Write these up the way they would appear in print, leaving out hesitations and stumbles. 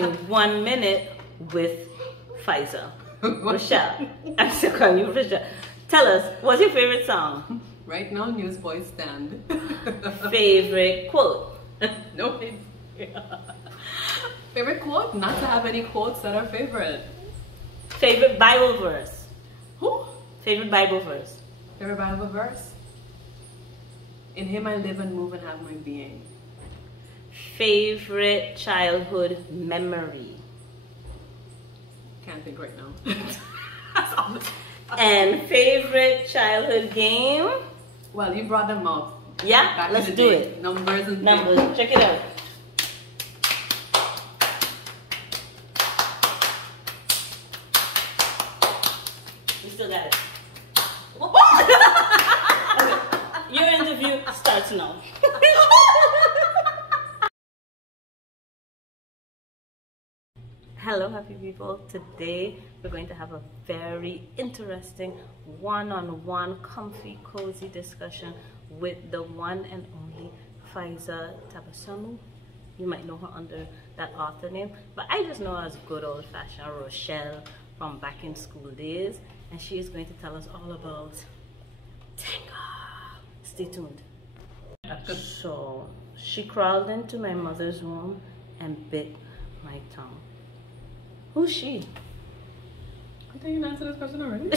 having 1 minute with Faizah. Rochelle. I'm still calling you Rochelle. Tell us, what's your favorite song? Right now, Newsboys Stand. Favorite quote? No. Favorite quote? Not to have any quotes that are favorite. Favorite Bible verse? Who? Favorite Bible verse? Favorite Bible verse? In Him I live and move and have my being. Favorite childhood memory? Can't think right now. And favorite childhood game? Well, you brought them up. Yeah, let's do it. Numbers and Numbers, things. check it out. We still got it. Okay. Your interview starts now. Hello, happy people. Today we're going to have a very interesting one-on-one, comfy, cozy discussion with the one and only Faizah Tabasamu. You might know her under that author name, but I just know her as good old-fashioned Rochelle from back in school days, and she is going to tell us all about Tangle. Stay tuned. So she crawled into my mother's womb and bit my tongue. Who's she? I think you answered this question already.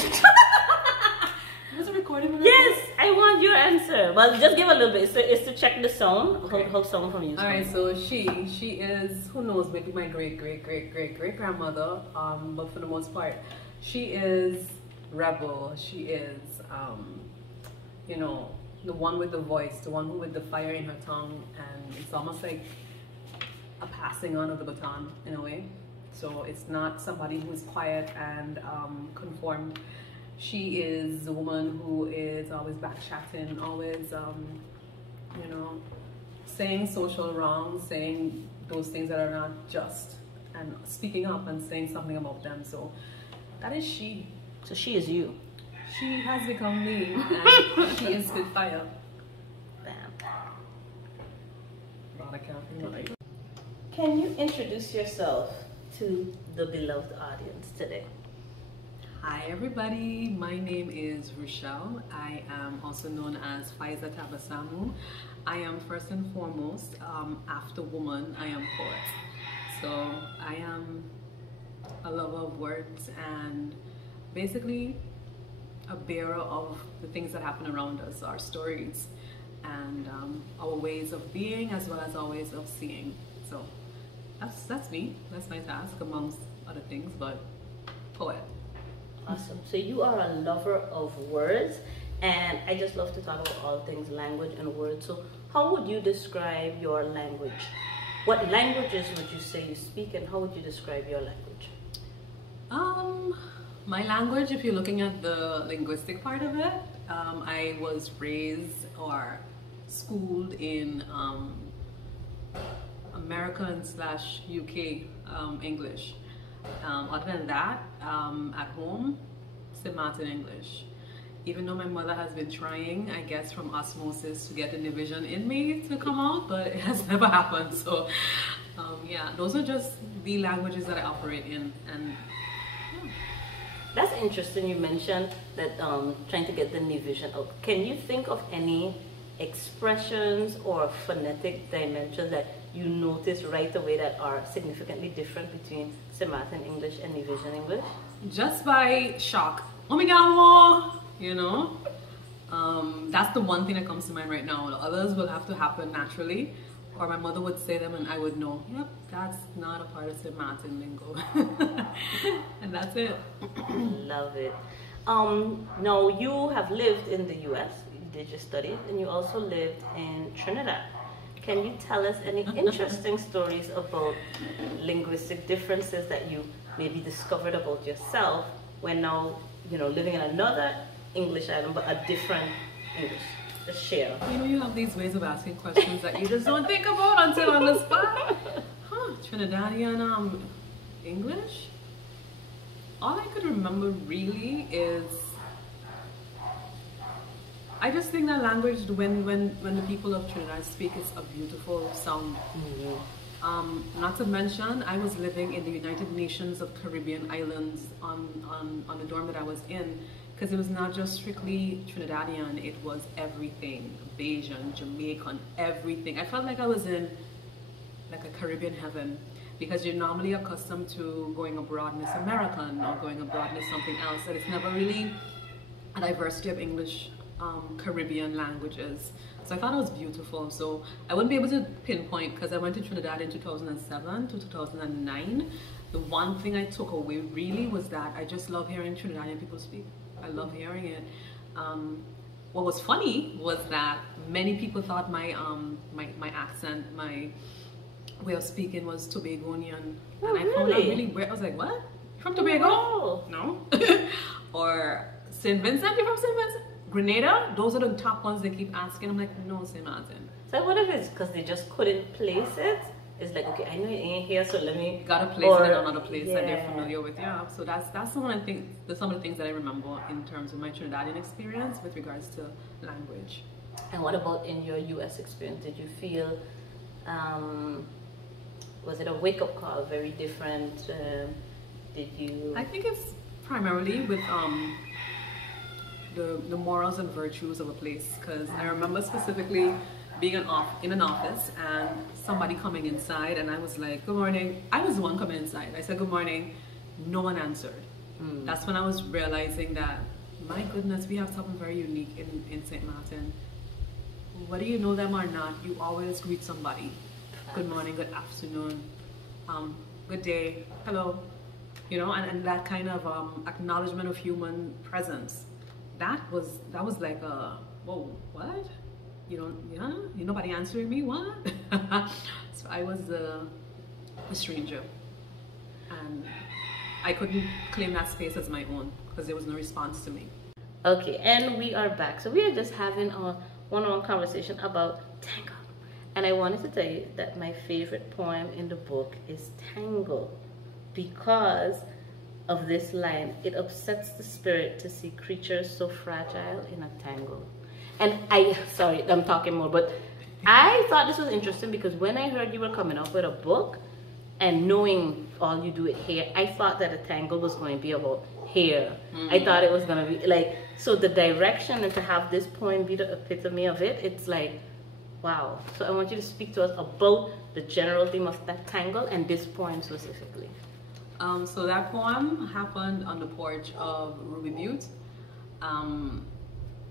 Was it recording? Yes, I want your answer. Well, just give a little bit. It's to check the sound. Okay. How sound from you. All right. So she is, who knows, maybe my great grandmother. But for the most part, she is rebel. She is, you know, the one with the voice, the one with the fire in her tongue, and it's almost like a passing on of the baton in a way. So it's not somebody who is quiet and conformed. She is a woman who is always back-chatting, always, you know, saying social wrongs, saying those things that are not just, and speaking up and saying something about them. So that is she. So she is you. She has become me, and she is Spitfire. Bam. Can you introduce yourself to the beloved audience today? Hi everybody, my name is Rochelle. I am also known as Faizah Tabasamu. I am first and foremost, after woman, I am poet. So I am a lover of words and basically a bearer of the things that happen around us, our stories, and our ways of being as well as our ways of seeing. So that's me. That's my task amongst other things, but poet. Awesome. So you are a lover of words, and I just love to talk about all things language and words. So how would you describe your language? What languages would you say you speak, and how would you describe your language? My language, if you're looking at the linguistic part of it, I was raised or schooled in American/UK English. Other than that, at home, St. Martin English. Even though my mother has been trying, I guess from osmosis, to get the division in me to come out, but it has never happened. So yeah, those are just the languages that I operate in. And yeah. That's interesting. You mentioned that trying to get the division out. Can you think of any expressions or phonetic dimensions that you notice right away that are significantly different between St. Martin English and Division English? Just by shock. Oh my God, you know? That's the one thing that comes to mind right now. The others will have to happen naturally, or my mother would say them and I would know, yep, that's not a part of St. Martin lingo. And that's it. Love it. Now, you have lived in the US, you did your studies, and you also lived in Trinidad. Can you tell us any interesting stories about linguistic differences that you maybe discovered about yourself when now, you know, living in another English island, but a different English? Just share. You know, you have these ways of asking questions that you just don't think about until on the spot. Huh, Trinidadian English? All I could remember really is, I just think that language, when the people of Trinidad speak, it's a beautiful sound. Not to mention, I was living in the United Nations of Caribbean Islands on the dorm that I was in, because it was not just strictly Trinidadian, it was everything, Bajan, Jamaican, everything. I felt like I was in like a Caribbean heaven, because you're normally accustomed to going abroad Miss American or going abroad Miss something else, and it's never really a diversity of English Caribbean languages. So I thought it was beautiful. So I wouldn't be able to pinpoint, because I went to Trinidad in 2007 to 2009. The one thing I took away really was that I just love hearing Trinidadian people speak. I love hearing it. What was funny was that many people thought my accent, my way of speaking was Tobagonian. Oh, and I found out really? really weird. I was like, what? You're from Tobago? Oh. No. Or St. Vincent? You're from St. Vincent? Grenada? Those are the top ones they keep asking. I'm like, no, St. Martin. So what if it's because they just couldn't place it? It's like, okay, I know it ain't here, so let me... Gotta place it in another place that they're yeah. familiar with. Yeah, so that's some of the things, some of the things that I remember in terms of my Trinidadian experience with regards to language. And what about in your US experience? Did you feel, was it a wake-up call, very different? Did you... I think it's primarily with the morals and virtues of a place, because I remember specifically being in an office and somebody coming inside, and I was like, good morning. I was the one coming inside. I said, good morning. No one answered. That's when I was realizing that, my goodness, we have something very unique in St. Martin. Whether you know them or not, you always greet somebody. Good morning, good afternoon, good day, hello. You know, and that kind of acknowledgement of human presence. That was like a, whoa, what? You don't, yeah, you nobody answering me, what? So I was a stranger, and I couldn't claim that space as my own because there was no response to me. Okay, and we are back. So we are just having a one-on-one conversation about Tangle. And I wanted to tell you that my favorite poem in the book is Tangle, because of this line: it upsets the spirit to see creatures so fragile in a tangle. And sorry, I'm talking more, but I thought this was interesting because when I heard you were coming up with a book and knowing all you do with hair, I thought that a tangle was going to be about hair. I thought it was going to be like, so the direction, and to have this poem be the epitome of it, it's like, wow. So I want you to speak to us about the general theme of that tangle and this poem specifically. So that poem happened on the porch of Ruby Butte.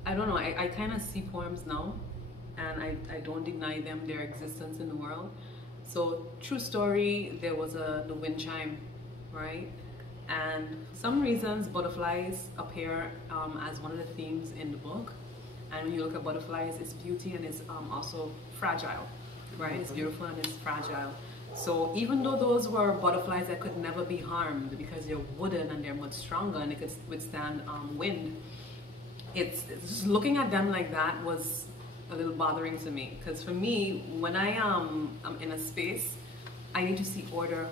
I don't know, I kind of see poems now, and I don't deny them their existence in the world. So, true story, there was the wind chime, right? And for some reasons, butterflies appear as one of the themes in the book. And when you look at butterflies, it's beauty and it's also fragile, right? It's beautiful and it's fragile. So even though those were butterflies that could never be harmed because they're wooden and they're much stronger and they could withstand wind, it's just looking at them like that was a little bothering to me, because for me, when I am in a space, I need to see order,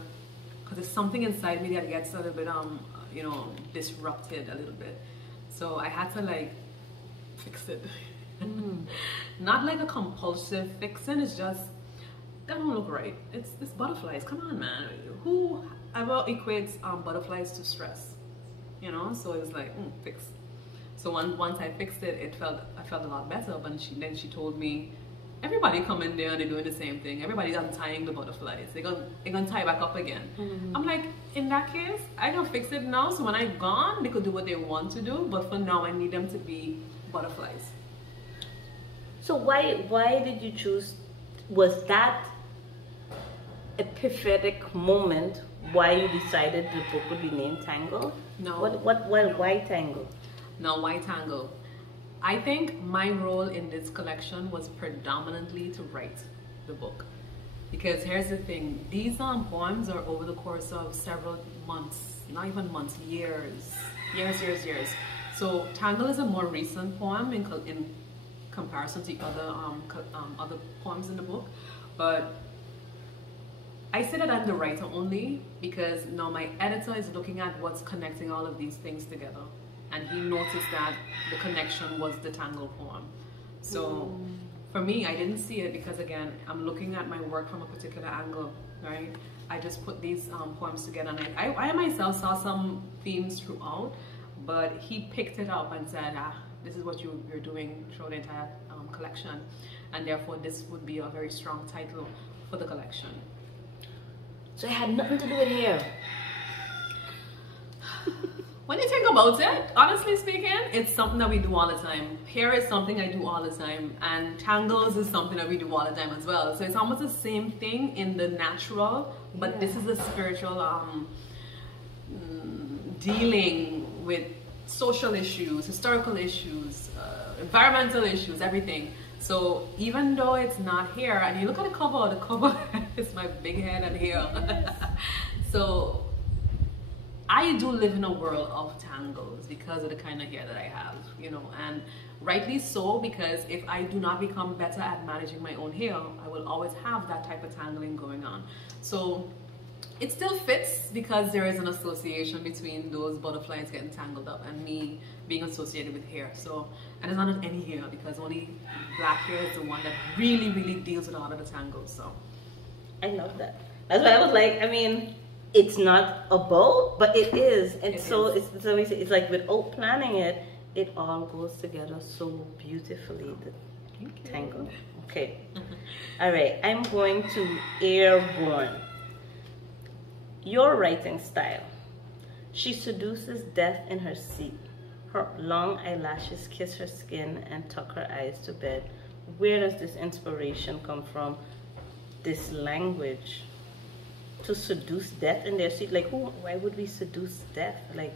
because there's something inside me that gets a little bit you know, disrupted a little bit. So I had to like fix it. Not like a compulsive fixing, it's just that don't look right. It's butterflies, come on man, who ever equates butterflies to stress, you know? So it was like fix. So once I fixed it, I felt a lot better. But then she told me, everybody come in there and they're doing the same thing. Everybody's untying the butterflies. They're gonna tie back up again. I'm like, in that case, I can fix it now. So when I'm gone, they could do what they want to do. But for now, I need them to be butterflies. So why did you choose? Was that epiphanic moment why you decided the book would be named Tangle? No. Why Tangle? No, why Tangle? I think my role in this collection was predominantly to write the book. Because here's the thing, these poems are over the course of several months, not even months, years. So Tangle is a more recent poem in comparison to other poems in the book. But I say that I'm the writer only because now my editor is looking at what's connecting all of these things together. And he noticed that the connection was the Tangle poem. So for me, I didn't see it because again, I'm looking at my work from a particular angle. right? I just put these poems together, and I myself saw some themes throughout, but he picked it up and said, this is what you're doing throughout the entire collection, and therefore this would be a very strong title for the collection. So it had nothing to do with hair. When you think about it, honestly speaking, it's something that we do all the time. Hair is something I do all the time, and tangles is something that we do all the time as well. So it's almost the same thing in the natural, but this is the spiritual dealing with social issues, historical issues, environmental issues, everything. So even though it's not hair, and you look at the cover is my big head and hair. So I do live in a world of tangles because of the kind of hair that I have, you know, and rightly so, because if I do not become better at managing my own hair, I will always have that type of tangling going on. So it still fits because there is an association between those butterflies getting tangled up and me being associated with hair. So, and it's not any hair, because only black hair is the one that really, really deals with a lot of the tangles. So I love that. That's why I was like, I mean, it's not a bow, but it is. And it's like without planning it, it all goes together so beautifully, the tangle. Okay. All right, I'm going to Airborne. Your writing style. She seduces death in her seat. Her long eyelashes kiss her skin and tuck her eyes to bed. Where does this inspiration come from? This language. To seduce death in their seat, like why would we seduce death? Like,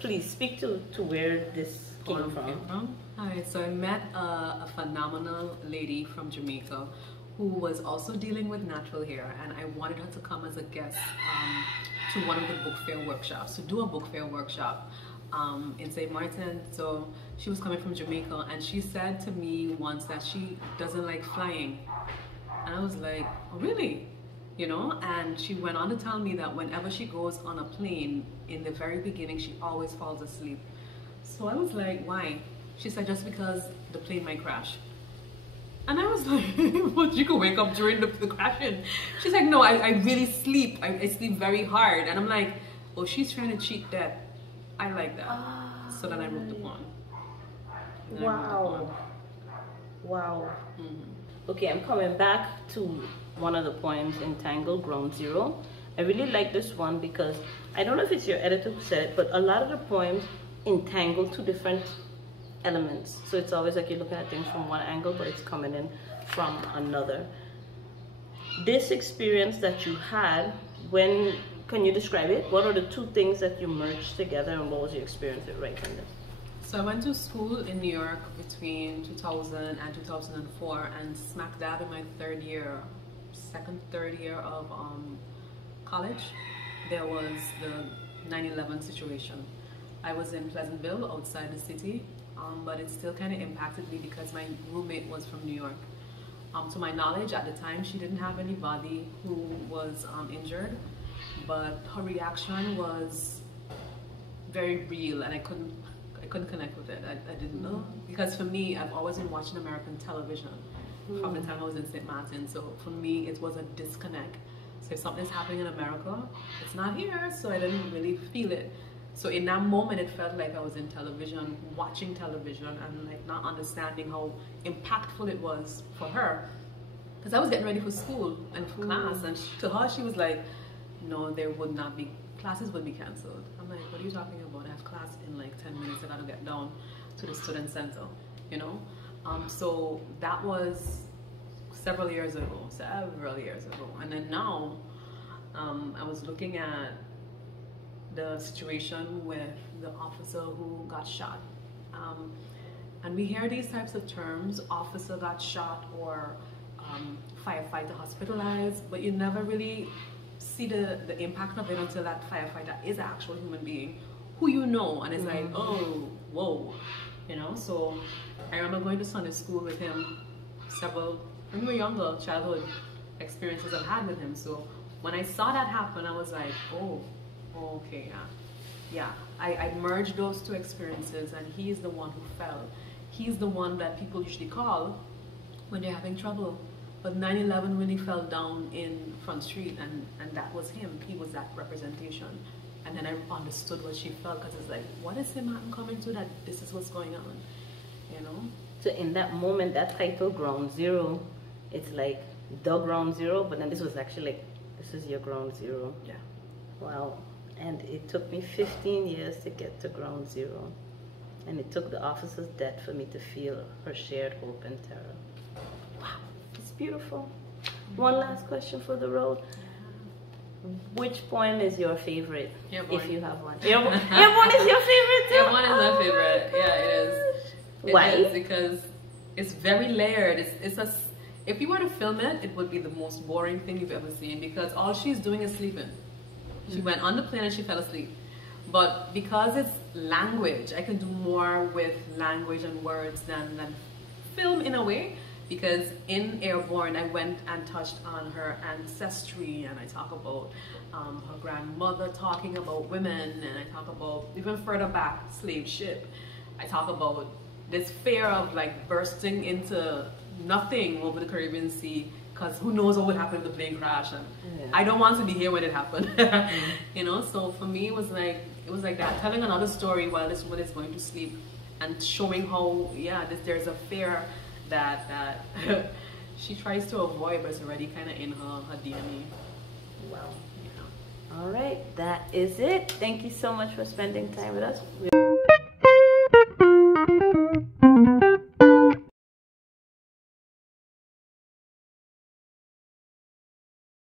please speak to where this came from. Hi, so I met a phenomenal lady from Jamaica who was also dealing with natural hair, and I wanted her to come as a guest to one of the book fair workshops, to do a book fair workshop in St. Martin. So she was coming from Jamaica, and she said to me once that she doesn't like flying, and I was like, oh, really? You know, and she went on to tell me that whenever she goes on a plane, in the very beginning, she always falls asleep. So I was like, why? She said, just because the plane might crash. And I was like, but you can wake up during the crashing. She's like, no, I really sleep. I sleep very hard. And I'm like, oh, she's trying to cheat death. I like that. So then I wrote the poem. Wow. Wow. Okay, I'm coming back to one of the poems in Tangle, Ground Zero. I really like this one because I don't know if it's your editor who said it, but a lot of the poems entangle two different elements. So it's always like you're looking at things from one angle, but it's coming in from another. This experience that you had, can you describe it? What are the two things that you merged together, and what was your experience with writing this? So I went to school in New York between 2000 and 2004, and smack dab in my third year of college, there was the 9/11 situation. I was in Pleasantville, outside the city, but it still kind of impacted me because my roommate was from New York. To my knowledge, at the time, she didn't have anybody who was injured, but her reaction was very real, and I couldn't connect with it. I didn't know, because for me, I've always been watching American television from the time I was in St. Martin. So for me, it was a disconnect. So if something's happening in America, it's not here, so I didn't really feel it. So in that moment, it felt like I was in television, watching television, and like not understanding how impactful it was for her. Because I was getting ready for school and for class, and to her, she was like, no, there would not be, classes would be canceled. I'm like, what are you talking about? I have class in like 10 minutes, I gotta get down to the student center, you know? So that was several years ago. And then now, I was looking at the situation with the officer who got shot. And we hear these types of terms, officer got shot or firefighter hospitalized, but you never really see the impact of it until that firefighter is an actual human being who you know, and it's like, oh, whoa, you know? So I remember going to Sunday school with him, several, when we were younger, childhood experiences I've had with him. So when I saw that happen, I was like, oh, okay, yeah. I merged those two experiences, and he's the one who fell. He's the one that people usually call when they're having trouble, But 9/11 when he fell down in Front Street, and that was him. He was that representation. And then I understood what she felt, because it's like, what is him coming to that this is what's going on, you know? So in that moment, that title, Ground Zero, it's like the Ground Zero, but then this was actually like, this is your Ground Zero. Yeah. Wow. And it took me 15 years to get to Ground Zero. And it took the officer's death for me to feel her shared hope and terror. Wow, it's beautiful. One last question for the road. Which poem is your favorite? Airborne. If you have one. Airborne is your favorite too? Airborne is my favorite. Yeah, it is. Why? It is because it's very layered. If you were to film it, it would be the most boring thing you've ever seen, because all she's doing is sleeping. She went on the plane and she fell asleep. But because it's language, I can do more with language and words than film in a way. Because in Airborne, I went and touched on her ancestry, and I talk about her grandmother talking about women, and I talk about, even further back, slave ship. I talk about this fear of like bursting into nothing over the Caribbean Sea, because who knows what would happen if the plane crashed, and I don't want to be here when it happened. You know, so for me it was like that, telling another story while this woman is going to sleep, and showing how there's a fear that she tries to avoid, but it's already kind of in her DNA. Wow. Yeah. All right, that is it. Thank you so much for spending time with us.